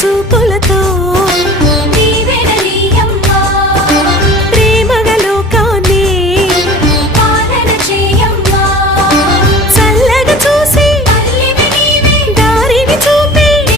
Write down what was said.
చూపులతో